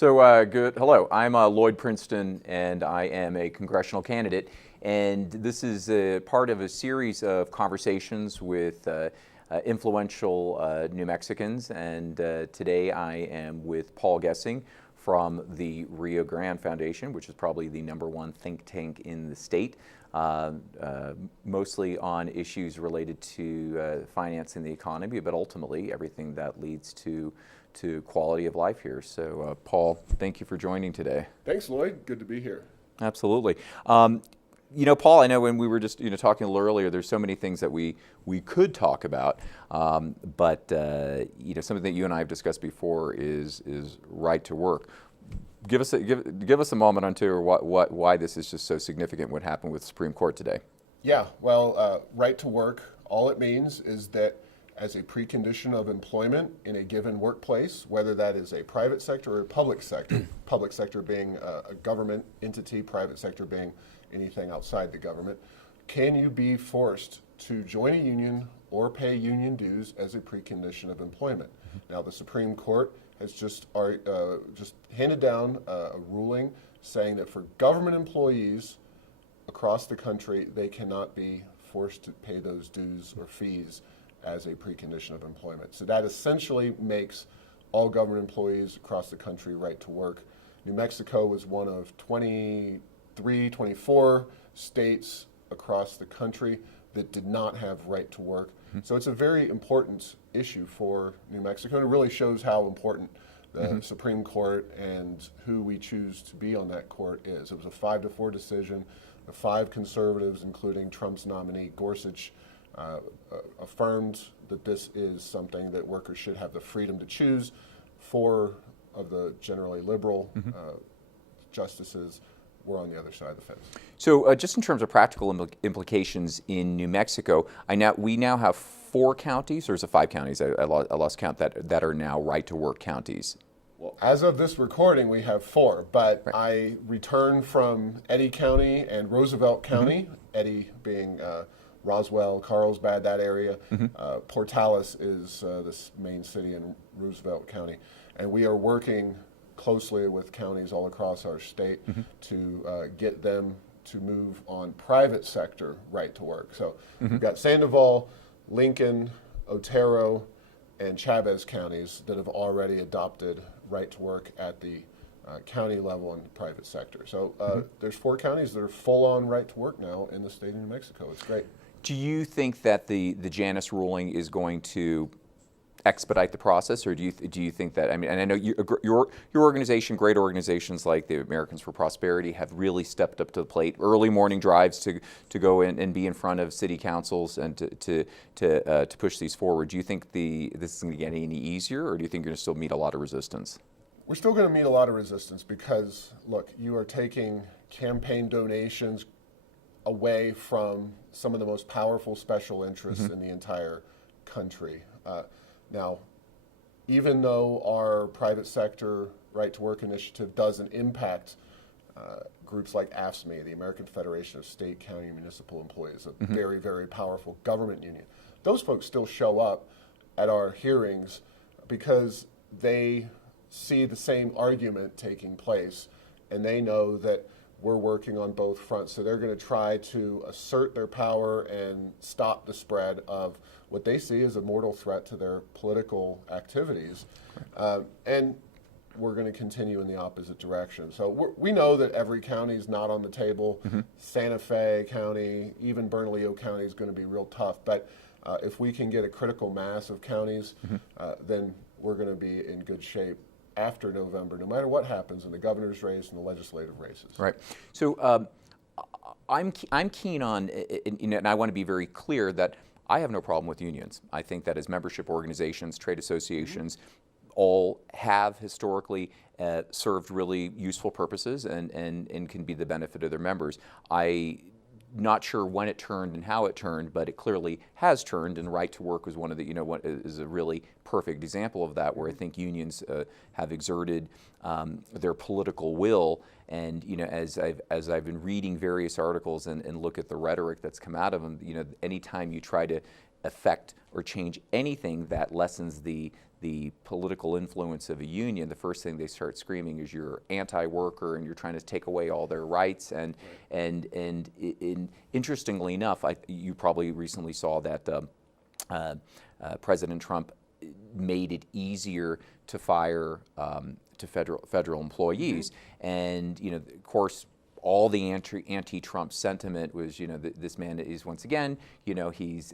Good. Hello, I'm Lloyd Princeton, and I am a congressional candidate. And this is a part of a series of conversations with influential New Mexicans. And today I am with Paul Gessing from the Rio Grande Foundation, which is probably the #1 think tank in the state, mostly on issues related to financing the economy, but ultimately everything that leads to quality of life here. So, Paul, thank you for joining today. Thanks, Lloyd. Good to be here. Absolutely. Paul, I know when we were just talking a little earlier, there's so many things that we could talk about, but something that you and I have discussed before is right to work. Give us a moment on why this is just so significant. What happened with the Supreme Court today? Yeah. Well, right to work. All it means is that as a precondition of employment in a given workplace, whether that is a private sector or a public sector, public sector being a government entity, private sector being anything outside the government, can you be forced to join a union or pay union dues as a precondition of employment? Now, the Supreme Court has just handed down a ruling saying that for government employees across the country, they cannot be forced to pay those dues or fees as a precondition of employment. So that essentially makes all government employees across the country right to work. New Mexico was one of 24 states across the country that did not have right to work. So it's a very important issue for New Mexico, and it really shows how important the Supreme Court and who we choose to be on that court is. It was a 5-4 decision. The 5 conservatives, including Trump's nominee Gorsuch, affirmed that this is something that workers should have the freedom to choose. 4 of the generally liberal justices were on the other side of the fence. So just in terms of practical implications in New Mexico, we now have 4 counties, or is it 5 counties? I lost count that are now right-to-work counties. Well, as of this recording, we have 4, but right. I returned from Eddy County and Roosevelt County, Eddy being Roswell, Carlsbad, that area. Portales is this main city in Roosevelt County. And we are working closely with counties all across our state to get them to move on private sector right to work. So we've got Sandoval, Lincoln, Otero, and Chavez counties that have already adopted right to work at the county level and the private sector. So there's 4 counties that are full on right to work now in the state of New Mexico. It's great. Do you think that the Janus ruling is going to expedite the process, or do you think that, and I know your organization, great organizations like the Americans for Prosperity, have really stepped up to the plate, early morning drives to go in and be in front of city councils and to push these forward. Do you think this is going to get any easier, or do you think you're going to still meet a lot of resistance? We're still going to meet a lot of resistance because, look, you are taking campaign donations away from some of the most powerful special interests in the entire country. Now, even though our private sector right to work initiative doesn't impact groups like AFSCME, the American Federation of State, County, and Municipal Employees, a very, very powerful government union, those folks still show up at our hearings because they see the same argument taking place, and they know that we're working on both fronts. So they're going to try to assert their power and stop the spread of what they see as a mortal threat to their political activities. And we're going to continue in the opposite direction. So we know that every county is not on the table. Santa Fe County, even Bernalillo County is going to be real tough. But if we can get a critical mass of counties, then we're going to be in good shape after November, no matter what happens in the governor's race and the legislative races. Right. So I'm keen on, and I want to be very clear that I have no problem with unions. I think that as membership organizations, trade associations, all have historically served really useful purposes and can be the benefit of their members. Not sure when it turned and how it turned, but it clearly has turned, and right to work was one of the, what is a really perfect example of that, where I think unions have exerted their political will. And as I've been reading various articles and look at the rhetoric that's come out of them, anytime you try to affect or change anything that lessens the political influence of a union, the first thing they start screaming is you're anti-worker and you're trying to take away all their rights. And interestingly enough, you probably recently saw that President Trump made it easier to fire to federal employees, and of course, all the anti-Trump sentiment was, this man is once again, he's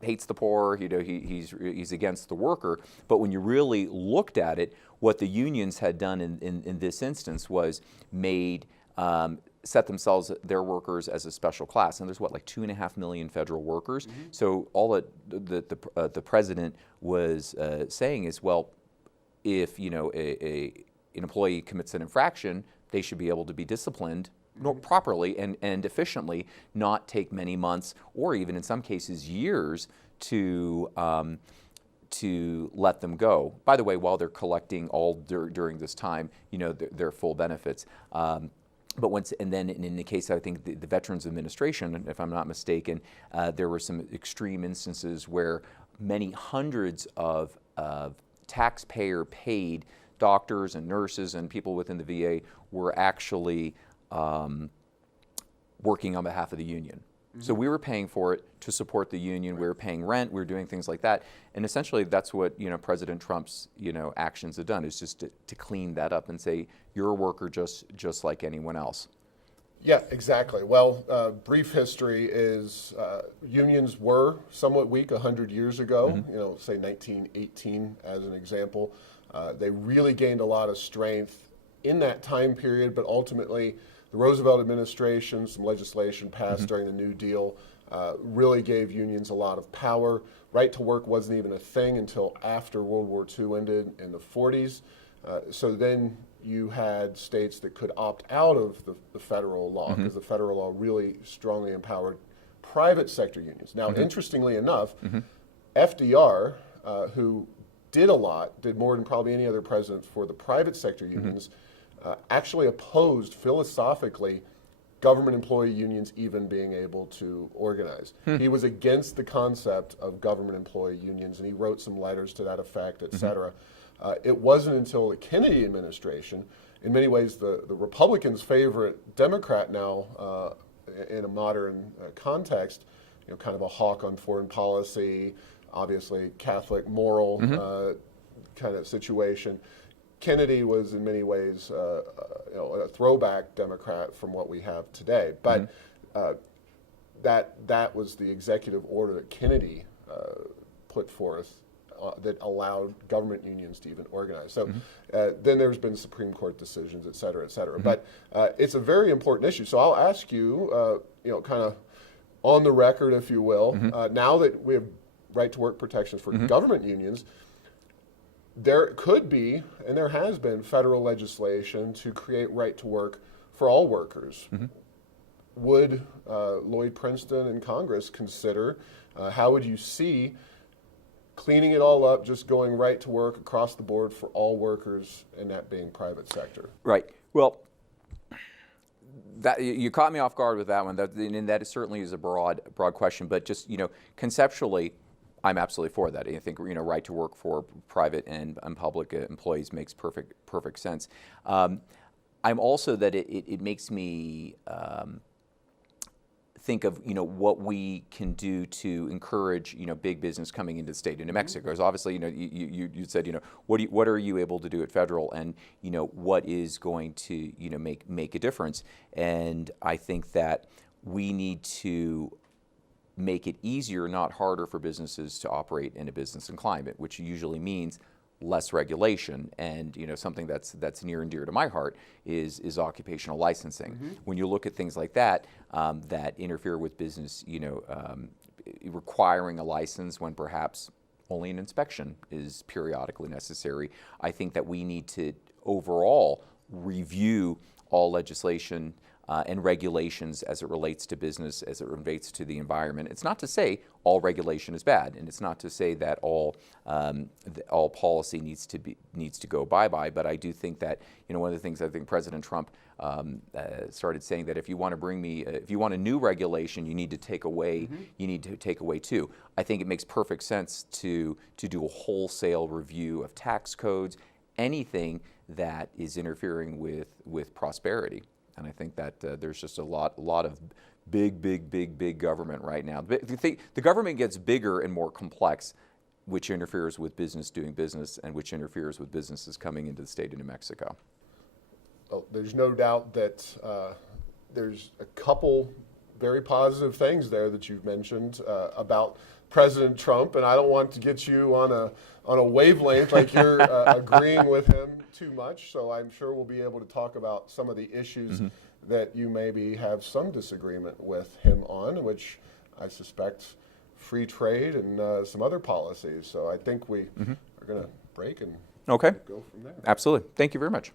hates the poor, he's against the worker. But when you really looked at it, what the unions had done in this instance was set themselves, their workers, as a special class. And there's like 2.5 million federal workers. So all that the president was saying is, well, if an employee commits an infraction, they should be able to be disciplined properly and efficiently, not take many months or even in some cases years to let them go. By the way, while they're collecting all during this time, their full benefits. But then in the case, I think the Veterans Administration, if I'm not mistaken, there were some extreme instances where many hundreds of taxpayer-paid doctors and nurses and people within the VA were actually working on behalf of the union. So we were paying for it to support the union. We were paying rent. We were doing things like that. And essentially, that's what President Trump's actions have done, is just to clean that up and say you're a worker just like anyone else. Yeah, exactly. Well, brief history is unions were somewhat weak 100 years ago. Say 1918 as an example. They really gained a lot of strength in that time period, but ultimately, the Roosevelt administration, some legislation passed during the New Deal, really gave unions a lot of power. Right to work wasn't even a thing until after World War II ended in the 40s. So then you had states that could opt out of the federal law, because the federal law really strongly empowered private sector unions. Now, interestingly enough, FDR, who did more than probably any other president for the private sector unions, actually opposed philosophically government employee unions even being able to organize. He was against the concept of government employee unions, and he wrote some letters to that effect, et cetera. It wasn't until the Kennedy administration, in many ways the Republicans' favorite Democrat now in a modern context, kind of a hawk on foreign policy, obviously Catholic moral kind of situation. Kennedy was in many ways a throwback Democrat from what we have today, but that was the executive order that Kennedy put forth that allowed government unions to even organize. So then there's been Supreme Court decisions, et cetera, et cetera. But it's a very important issue. So I'll ask you, kind of on the record, if you will, now that we have right to work protections for government unions, there could be, and there has been, federal legislation to create right to work for all workers. Would Lloyd Princeton and Congress consider, how would you see cleaning it all up, just going right to work across the board for all workers, and that being private sector? Right. Well, that you caught me off guard with that one. That certainly is a broad question, but just conceptually, I'm absolutely for that. I think right to work for private and public employees makes perfect sense. I'm also that it makes me think of what we can do to encourage big business coming into the state of New Mexico. Because obviously you said what are you able to do at federal, and what is going to make a difference. And I think that we need to make it easier, not harder, for businesses to operate in a business and climate, which usually means less regulation. And something that's near and dear to my heart is occupational licensing. When you look at things like that that interfere with business, requiring a license when perhaps only an inspection is periodically necessary, I think that we need to overall review all legislation and regulations as it relates to business, as it relates to the environment. It's not to say all regulation is bad, and it's not to say that all policy needs to go bye-bye. But I do think that one of the things I think President Trump started saying that if you want to bring me, if you want a new regulation, you need to take away, you need to take away two. I think it makes perfect sense to do a wholesale review of tax codes, anything that is interfering with prosperity. And I think that there's just a lot of big government right now. The government gets bigger and more complex, which interferes with business doing business and which interferes with businesses coming into the state of New Mexico. Well, there's no doubt that there's a couple very positive things there that you've mentioned about President Trump, and I don't want to get you on a wavelength like you're agreeing with him too much. So I'm sure we'll be able to talk about some of the issues that you maybe have some disagreement with him on, which I suspect free trade and some other policies. So I think we are going to break and Okay. go from there. Absolutely. Thank you very much.